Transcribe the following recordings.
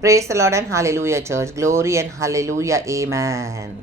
Praise the lord and hallelujah church, glory and hallelujah, amen.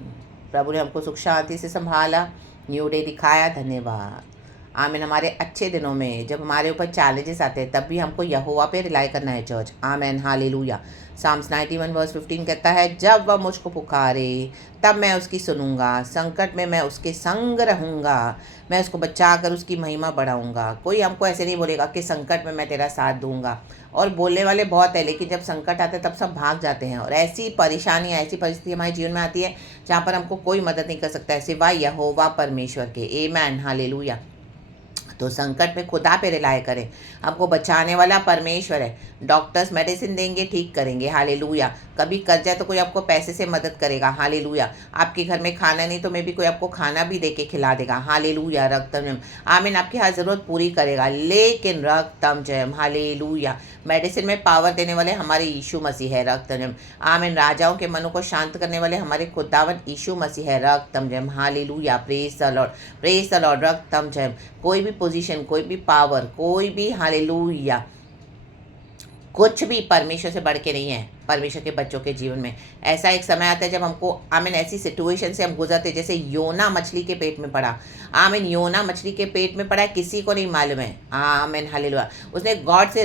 प्रभु ने हमको सुख शांति से संभाला, न्यू डे दिखाया, धन्यवाद। आमीन। हमारे अच्छे दिनों में जब हमारे ऊपर चैलेंजेस आते हैं तब भी हमको यहोवा पे रिलाई करना है चर्च, आमीन हालेलुया। साम्स 91 वर्स 15 कहता है, जब वह मुझको पुकारे तब मैं उसकी सुनूंगा, संकट में मैं उसके संग रहूंगा, मैं उसको बचा कर उसकी महिमा बढ़ाऊंगा। कोई हमको ऐसे नहीं बोलेगा कि संकट में मैं तेरा साथ दूंगा। और बोलने वाले बहुत है, लेकिन जब संकट आता है तब सब भाग जाते हैं। और ऐसी परेशानियाँ, ऐसी परिस्थिति हमारे जीवन में आती है जहाँ पर हमको कोई मदद नहीं कर सकता है सिवाय यहोवा परमेश्वर के, आमेन हालेलुया। तो संकट में खुदा पे रिलाय करें, हमको बचाने वाला परमेश्वर है। डॉक्टर्स मेडिसिन देंगे, ठीक करेंगे, हालेलुया। कभी कर जाए तो कोई आपको पैसे से मदद करेगा, हालेलुया। आपके घर में खाना नहीं तो मे भी कोई आपको खाना भी दे के खिला देगा, हालेलुया। रक्तम आमीन, आपकी हर ज़रूरत पूरी करेगा, लेकिन रक्तम जयम, हालेलुया। मेडिसिन में पावर देने वाले हमारे यीशु मसीह है, रक्तम आमीन। राजाओं के मनों को शांत करने वाले हमारे खुदावन यीशु मसीह है, रक्तम जयम, hallelujah. Praise the lord, praise the lord, रक्तम जयम। कोई भी पोजीशन, कोई भी पावर, कोई भी हालेलुया, कुछ भी परमेश्वर से बढ़ के नहीं है। परमेश्वर के बच्चों के जीवन में ऐसा एक समय आता है जब हमको आमीन ऐसी सिचुएशन से हम गुजरते, जैसे योना मछली के पेट में पड़ा। आमीन, योना मछली के पेट में पड़ा है, किसी को नहीं मालूम है, आमीन हालेलुया। उसने गॉड से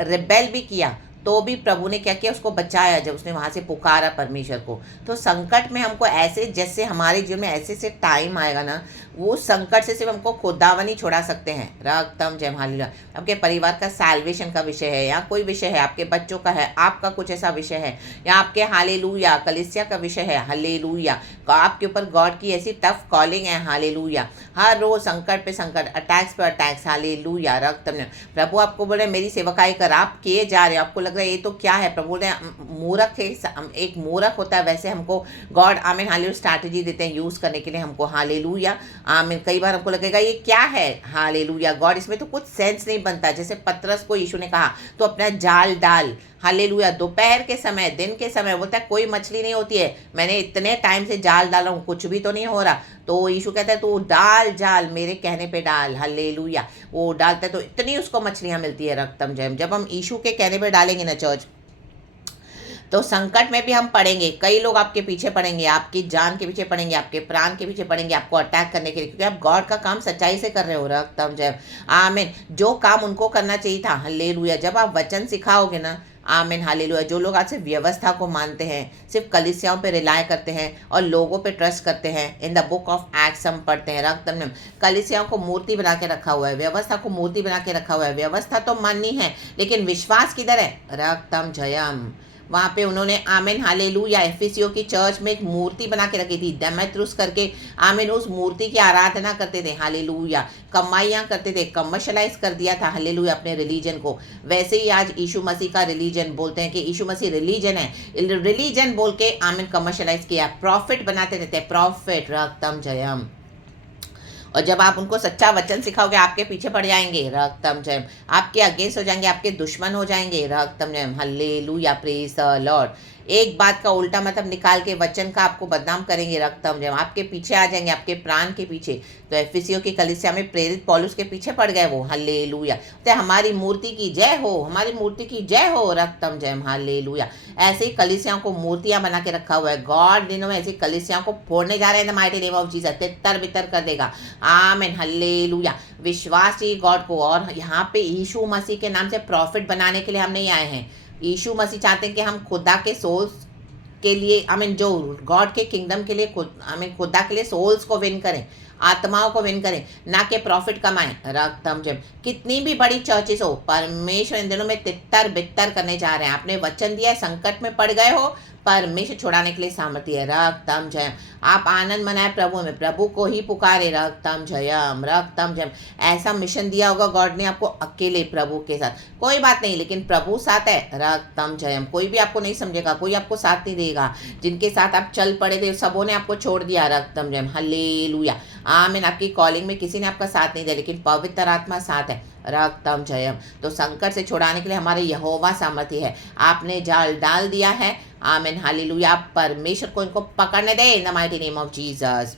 रिबेल भी किया तो भी प्रभु ने क्या किया, उसको बचाया जब उसने वहाँ से पुकारा परमेश्वर को। तो संकट में हमको ऐसे, जैसे हमारे जीवन में ऐसे से टाइम आएगा ना, वो संकट से सिर्फ हमको खुदावन ही छुड़ा सकते हैं, रक्तम जय हालेलुया। आपके परिवार का सैल्वेशन का विषय है, या कोई विषय है, आपके बच्चों का है, आपका कुछ ऐसा विषय है, या आपके हालेलुया कलीसिया का विषय है, हालेलुया। आपके ऊपर गॉड की ऐसी टफ कॉलिंग है, हालेलुया। हर रोज संकट पे संकट, अटैक्स पे अटैक्स, हालेलुया। रक्तम प्रभु आपको बोल रहे मेरी सेवकाई कर, आप किए जा रहे हो, आपको लग रहा है ये तो क्या है, प्रभु ने मूर्ख है, एक मूर्ख होता है वैसे हमको गॉड आमीन हालेलुया स्ट्रैटेजी देते हैं यूज़ करने के लिए हमको, हालेलुया आमीन। कई बार हमको लगेगा ये क्या है, हालेलुया गॉड, इसमें तो कुछ सेंस नहीं बनता। जैसे पतरस को यीशु ने कहा तो अपना जाल डाल, हालेलुया। दोपहर के समय, दिन के समय, बोलता है कोई मछली नहीं होती है, मैंने इतने टाइम से जाल डाला हूँ, कुछ भी तो नहीं हो रहा। तो यीशु कहता है तू डाल जाल, मेरे कहने पे डाल, हालेलुया। वो डालता है तो इतनी उसको मछलियाँ मिलती है, रक्तम जयम। जब हम यीशु के कहने पे डालेंगे ना चर्च, तो संकट में भी हम पड़ेंगे। कई लोग आपके पीछे पड़ेंगे, आपकी जान के पीछे पड़ेंगे, आपके प्राण के पीछे पड़ेंगे, आपको अटैक करने के लिए, क्योंकि आप गॉड का काम सच्चाई से कर रहे हो, रक्तम जय आमीन। जो काम उनको करना चाहिए था, हालेलुया। जब आप वचन सिखाओगे ना, आमीन हालेलुया। जो लोग आज सिर्फ व्यवस्था को मानते हैं, सिर्फ कलीसियाओं पे रिलाय करते हैं और लोगों पे ट्रस्ट करते हैं, इन द बुक ऑफ एक्ट्स हम पढ़ते हैं, रक्तम कलीसियाओं को मूर्ति बना के रखा हुआ है, व्यवस्था को मूर्ति बना के रखा हुआ है। व्यवस्था तो माननी है, लेकिन विश्वास किधर है, रक्तम जयम। वहाँ पे उन्होंने आमीन हालेलुया एफिसियों की चर्च में एक मूर्ति बना के रखी थी, डेमेत्रुस करके, आमीन। उस मूर्ति की आराधना करते थे, हालेलुया। कमाइयाँ करते थे, कमर्शलाइज कर दिया था, हालेलुया, अपने रिलीजन को। वैसे ही आज यीशु मसीह का रिलीजन, बोलते हैं कि यीशु मसीह रिलीजन है, रिलीजन बोल के आमीन कमर्शलाइज किया, प्रॉफिट बनाते रहते, प्रॉफिट, रक्तम जयम। और जब आप उनको सच्चा वचन सिखाओगे, आपके पीछे पड़ जाएंगे, रक्तम जयम। आपके अगेंस्ट हो जाएंगे, आपके दुश्मन हो जाएंगे, रक्तम Jayam, hallelujah, praise the Lord. एक बात का उल्टा मतलब निकाल के वचन का आपको बदनाम करेंगे, रक्तम जयम। आपके पीछे आ जाएंगे, आपके प्राण के पीछे। तो एफिसियों की कलीसिया में प्रेरित पौलुस के पीछे पड़ गए वो, हल्लेलुया। तो हमारी मूर्ति की जय हो, हमारी मूर्ति की जय हो, रक्तम जयम, हल्लेलुया। ऐसे ही कलीसियाओं को मूर्तियां बना के रखा हुआ है। गॉड दिनों में ऐसी कलीसियाओं को फोड़ने जा रहे हैं, the mighty name of Jesus, तितर बितर कर देगा, आमीन हल्लेलुया। विश्वास चाहिए गॉड को। और यहाँ पे यीशु मसीह के नाम से प्रॉफिट बनाने के लिए हम नहीं आए हैं। यीशु मसीह चाहते हैं कि हम खुदा के सोल्स के लिए, आमीन, जो गॉड के किंगडम के लिए, आमीन, खुदा के लिए सोल्स को विन करें, आत्माओं को विन करें, ना कि प्रॉफिट कमाएं, रक्तम जब। कितनी भी बड़ी चर्चेस हो, परमेश्वर इन दिनों में तितर बितर करने जा रहे हैं। आपने वचन दिया है, संकट में पड़ गए हो, परमेश्वर छुड़ाने के लिए सामर्थ्य है, रक्तम जयम। आप आनंद मनाए प्रभु में, प्रभु को ही पुकारे, रक्तम जयम, रक्तम जयम। ऐसा मिशन दिया होगा गॉड ने आपको, अकेले प्रभु के साथ कोई बात नहीं, लेकिन प्रभु साथ है, रक्तम जयम। कोई भी आपको नहीं समझेगा, कोई आपको साथ नहीं देगा। जिनके साथ आप चल पड़े थे सबों ने आपको छोड़ दिया, रक्तम जयम, हल्लेलुया, आमीन। आपकी कॉलिंग में किसी ने आपका साथ नहीं दिया, लेकिन पवित्र आत्मा साथ है, रक्तम जयम। तो संकट से छुड़ाने के लिए हमारे यहोवा सामर्थ्य है। आपने जाल डाल दिया है, आमीन हालेलुया। आप परमेश्वर को इनको पकड़ने दे, in the mighty name of Jesus,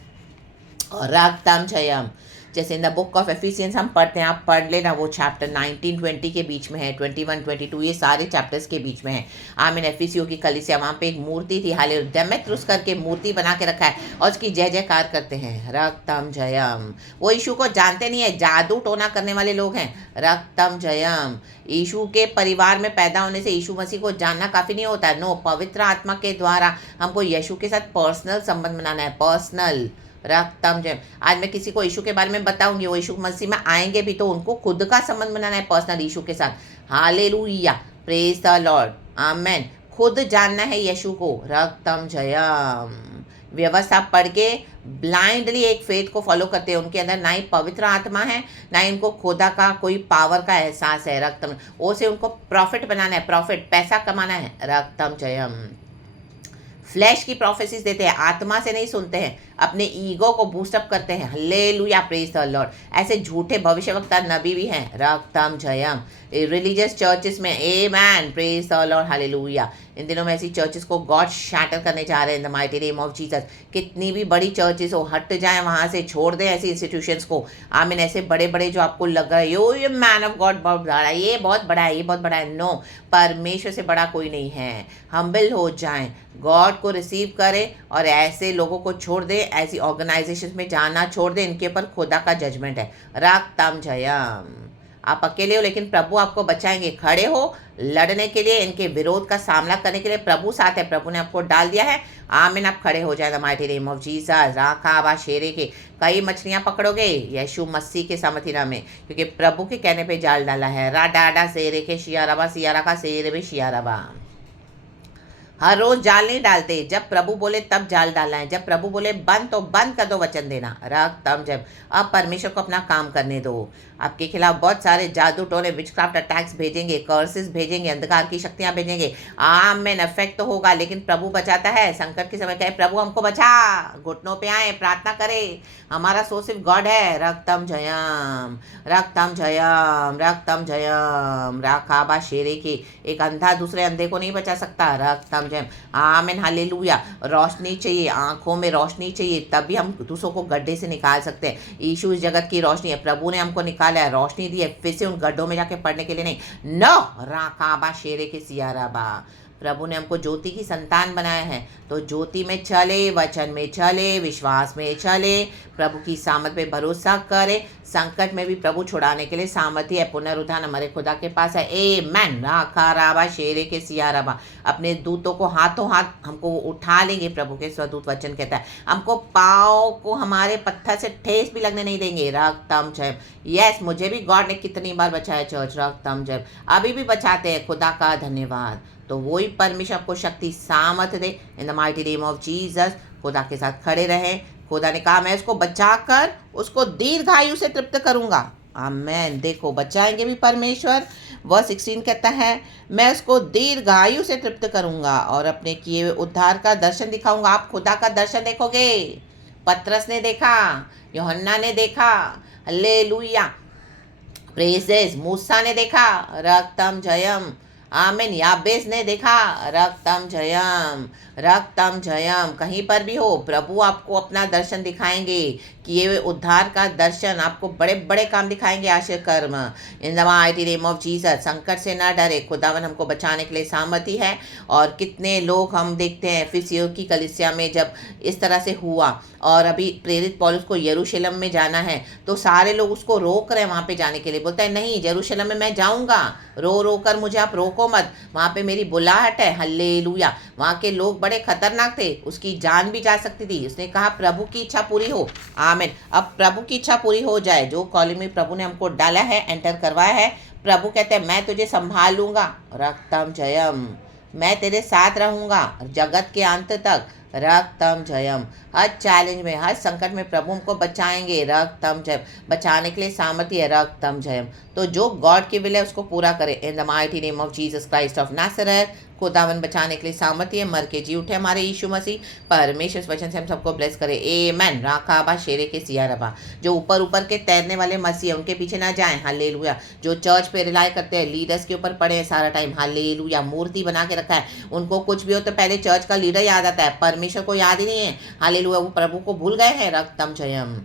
और रक्तम जयम। जैसे in the book of Ephesians हम पढ़ते हैं, आप पढ़ लेना, वो चैप्टर 19-20 के बीच में है, 21-22 ये सारे चैप्टर्स के बीच में है। आमीन। एफिसियों की कलीसिया, वहाँ पे एक मूर्ति थी, हालेलुया, डेमेत्रुस करके मूर्ति बना के रखा है और उसकी जय जयकार करते हैं, रक्तम जयम। वो यीशु को जानते नहीं है, जादू टोना करने वाले लोग हैं, रक्तम जयम। यीशु के परिवार में पैदा होने से यीशु मसीह को जानना काफ़ी नहीं होता है, नो, पवित्र आत्मा के द्वारा हमको यीशु के साथ पर्सनल संबंध बनाना है, पर्सनल, रक्तम जयम। आज मैं किसी को यीशु के बारे में बताऊंगी, वो यीशु मसीह में आएंगे भी तो उनको खुद का संबंध बनाना है पर्सनल यीशु के साथ, हालेलुया, प्रेज द लॉर्ड, आमेन। खुद जानना है यीशु को, रक्तम जयम। व्यवस्था पढ़ के ब्लाइंडली एक फेथ को फॉलो करते हैं, उनके अंदर ना ही पवित्र आत्मा है, ना ही उनको खुदा का कोई पावर का एहसास है, रक्तम। वो से उनको प्रॉफिट बनाना है, प्रॉफिट, पैसा कमाना है, रक्तम जयम। फ्लैश की प्रोफेसीज देते हैं, आत्मा से नहीं सुनते हैं, अपने ईगो को बूस्टअप करते हैं, हालेलुया, प्रेज द लॉर्ड। ऐसे झूठे भविष्यवक्ता नबी भी हैं, रक्तम जयम। रिलीजियस चर्चेस में, आमेन, प्रेज द लॉर्ड, हालेलुया। इन दिनों में ऐसी चर्चेस को गॉड शैटर करने जा रहे हैं, इन the mighty name of Jesus. कितनी भी बड़ी चर्चेस हो, हट जाएं वहाँ से, छोड़ दें ऐसी इंस्टीट्यूशंस को, आमीन। ऐसे बड़े बड़े जो आपको लग रहा है यो ये मैन ऑफ गॉड बहुत बड़ा है, ये बहुत बड़ा है, ये बहुत बड़ा है, नो, परमेश्वर से बड़ा कोई नहीं है। हम्बल हो जाएं, गॉड को रिसीव करें और ऐसे लोगों को छोड़ दें, ऐसी ऑर्गेनाइजेशन में जाना छोड़ दें, इनके ऊपर खुदा का जजमेंट है, रक्तम जयम। आप अकेले हो लेकिन प्रभु आपको बचाएंगे, खड़े हो लड़ने के लिए, इनके विरोध का सामना करने के लिए प्रभु साथ है, प्रभु ने आपको डाल दिया है, आमीन। आप खड़े हो जाए the mighty name of Jesus, राखा आबा शेरे के। कई मछलियां पकड़ोगे यीशु मसीह के सामर्थ्य में, क्योंकि प्रभु के कहने पे जाल डाला है, रा डाडा शेरे के शियाराबा, सियारा का शेरे में शियाराबा। हर रोज जाल नहीं डालते, जब प्रभु बोले तब जाल डालना है, जब प्रभु बोले बंद तो बंद कर दो, वचन देना, रक्तम जब। अब परमेश्वर को अपना काम करने दो। आपके खिलाफ बहुत सारे जादू टोने विचक्राफ्ट अटैक्स भेजेंगे, कर्सेस भेजेंगे, अंधकार की शक्तियां भेजेंगे, आमेन। अफेक्ट तो होगा लेकिन प्रभु बचाता है। संकट के समय कहे प्रभु हमको बचा, घुटनों पे आए, प्रार्थना करे, हमारा सोर्स सिर्फ गॉड है, रक्तम जयम, रक्तम जयम, रक्तम जयम। राखाबा शेरे की, एक अंधा दूसरे अंधे को नहीं बचा सकता, रक्तम जयम, आमीन, हालेलुया। रोशनी चाहिए, आंखों में रोशनी चाहिए, तभी हम दूसरों को गड्ढे से निकाल सकते हैं। यीशु इस जगत की रोशनी है, प्रभु ने हमको निकाला है, रोशनी दी है, फिर से उन गड्ढों में जाके पढ़ने के लिए नहीं, नो, राकाबा शेरे के सियाराबा। प्रभु ने हमको ज्योति की संतान बनाया है, तो ज्योति में चले, वचन में चले, विश्वास में चले, प्रभु की सामर्थ पे भरोसा करे। संकट में भी प्रभु छुड़ाने के लिए सामर्थ्य है, पुनरुत्थान हमारे खुदा के पास है, आमेन। राखा राबा शेरे के सियाराबा। अपने दूतों को हाथों हाथ हमको उठा लेंगे, प्रभु के स्वदूत वचन कहता है, हमको पाँव को हमारे पत्थर से ठेस भी लगने नहीं देंगे, रक्तम जय। यस, मुझे भी गॉड ने कितनी बार बचाया चर्च, रक्तम जय, अभी भी बचाते हैं, खुदा का धन्यवाद। तो वही परमेश्वर आपको शक्ति सामर्थ दे, in the mighty name of Jesus. खुदा के साथ खड़े रहें। खुदा ने कहा मैं उसको बचाकर उसको दीर्घायु से तृप्त करूंगा, आमेन। देखो बचाएंगे भी परमेश्वर। वर्स 16 कहता है मैं उसको दीर्घायु से तृप्त करूंगा और अपने किए हुए उद्धार का दर्शन दिखाऊंगा। आप खुदा का दर्शन देखोगे। पतरस ने देखा, यूहन्ना ने देखा, हालेलुया, प्रेजेस। मूसा ने देखा, रक्तम जयम, आमीन। याबेस ने देखा, रक्तम जयम, रक्तम जयम। कहीं पर भी हो प्रभु आपको अपना दर्शन दिखाएंगे, किए हुए उद्धार का दर्शन, आपको बड़े बड़े काम दिखाएंगे, आश्चर्य कर्म, इन the mighty name of Jesus. संकट से ना डरे, खुदावन हमको बचाने के लिए सामर्थ्य है। और कितने लोग हम देखते हैं इफिसियों की कलीसिया में जब इस तरह से हुआ और अभी प्रेरित पौलुस को यरूशलेम में जाना है तो सारे लोग उसको रोक रहे हैं वहाँ पे जाने के लिए। बोलता है नहीं, यरूशलेम में मैं जाऊँगा, रो रो कर मुझे आप रोको मत, वहाँ पे मेरी बुलाहट है, हल्लेलुया। वहाँ के लोग बड़े खतरनाक थे, उसकी जान भी जा सकती थी। उसने कहा प्रभु की इच्छा पूरी हो, आमीन। अब प्रभु की इच्छा पूरी हो जाए। जो कॉलेज में प्रभु ने हमको डाला है, एंटर करवाया है, प्रभु कहते हैं मैं तुझे संभाल लूँगा, रक्तम जयम, मैं तेरे साथ रहूँगा जगत के अंत तक, रक्तम जयम। हर चैलेंज में, हर संकट में प्रभु हमको बचाएंगे, रक्तम जयम। बचाने के लिए सामर्थ्य है, रक्तम जयम। तो जो गॉड की विल है उसको पूरा करे, in the mighty name of Jesus Christ of Nazareth. खुदावन बचाने के लिए सामर्थ्य है, मर के जी उठे हमारे यीशु मसीह। परमेश्वर इस वचन से हम सबको ब्लेस करे, आमेन। राखाबा शेरे के सियारबा। जो ऊपर ऊपर के तैरने वाले मसीह है उनके पीछे ना जाएं, हालेलुया। जो चर्च पे रिलाई करते हैं, लीडर्स के ऊपर पड़े हैं सारा टाइम, हालेलुया। मूर्ति बना के रखा है, उनको कुछ भी हो तो पहले चर्च का लीडर याद आता है, परमेश्वर को याद ही नहीं है, हालेलुया। वो प्रभु को भूल गए हैं, रक्तम जयम।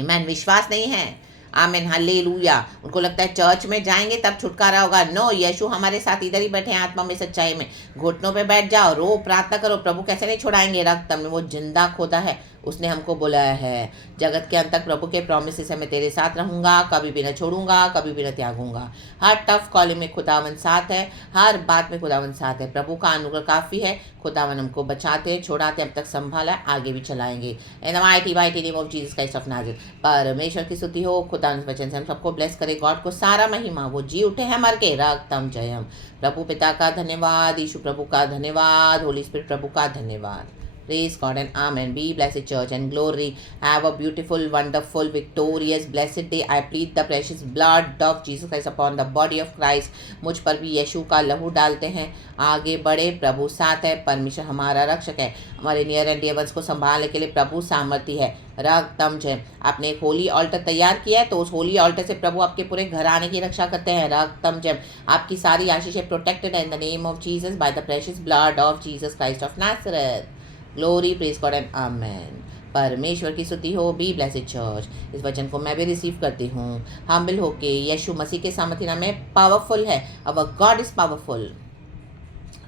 आमीन। विश्वास नहीं है। आमीन, हालेलुया। उनको लगता है चर्च में जाएंगे तब छुटकारा होगा। नो, यीशु हमारे साथ इधर ही बैठे हैं, आत्मा में सच्चाई में। घुटनों पे बैठ जाओ, रो, प्रार्थना करो। प्रभु कैसे नहीं छुड़ाएंगे? रक्त में वो जिंदा खोदा है, उसने हमको बुलाया है। जगत के अंत तक प्रभु के प्रॉमिसेस है, मैं तेरे साथ रहूंगा, कभी भी न छोड़ूंगा, कभी भी न त्यागूंगा। हर टफ कॉलिंग में खुदावन साथ है, हर बात में खुदावन साथ है। प्रभु का अनुग्रह काफ़ी है। खुदावन हमको बचाते हैं, छोड़ाते हैं, अब तक संभाला, आगे भी चलाएंगे। इन the mighty mighty name of Jesus Christ of Nazareth. परमेश्वर की स्तुति हो। खुदा उस वचन से हम सबको ब्लेस करे। गॉड को सारा महिमा, वो जी उठे हैं मर के, रक्तम जयम। प्रभु पिता का धन्यवाद, यीशु प्रभु का धन्यवाद, होली स्पिरिट प्रभु का धन्यवाद। Praise God and Amen. Be blessed, church, and glory. Have a beautiful, wonderful, victorious, blessed day. I plead the precious blood of Jesus Christ upon the body of Christ. मुझ पर भी यीशु का लहू डालते हैं, आगे बढ़े। प्रभु साथ है, परमेश्वर हमारा रक्षक है। हमारे नियर एंड डियर वंस को संभालने के लिए प्रभु सामर्थ्य है। रक्तम जय। आपने एक होली ऑल्टर तैयार किया है, तो उस होली ऑल्टर से प्रभु आपके पूरे घराने की रक्षा करते हैं। रक्तम जय। आपकी सारी आशीषें प्रोटेक्टेड है in the name of Jesus by the precious blood of Jesus Christ of Nazareth. Glory, praise God and amen. परमेश्वर की स्तुति हो। Be blessed church. इस वचन को मैं भी रिसीव करती हूँ हम्बल होके। यीशु मसीह के सामर्थ्य नाम में पावरफुल है। अवर गॉड इज पावरफुल।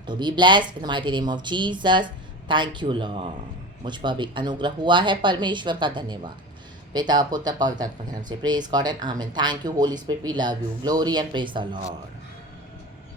तो be blessed in the mighty name of Jesus. Thank you Lord. मुझ पर भी अनुग्रह हुआ है, परमेश्वर का धन्यवाद। पिता, पुत्र, पवित्र आत्मा के नाम से। Praise God and amen. Thank you holy spirit, we love you. Glory and praise the Lord.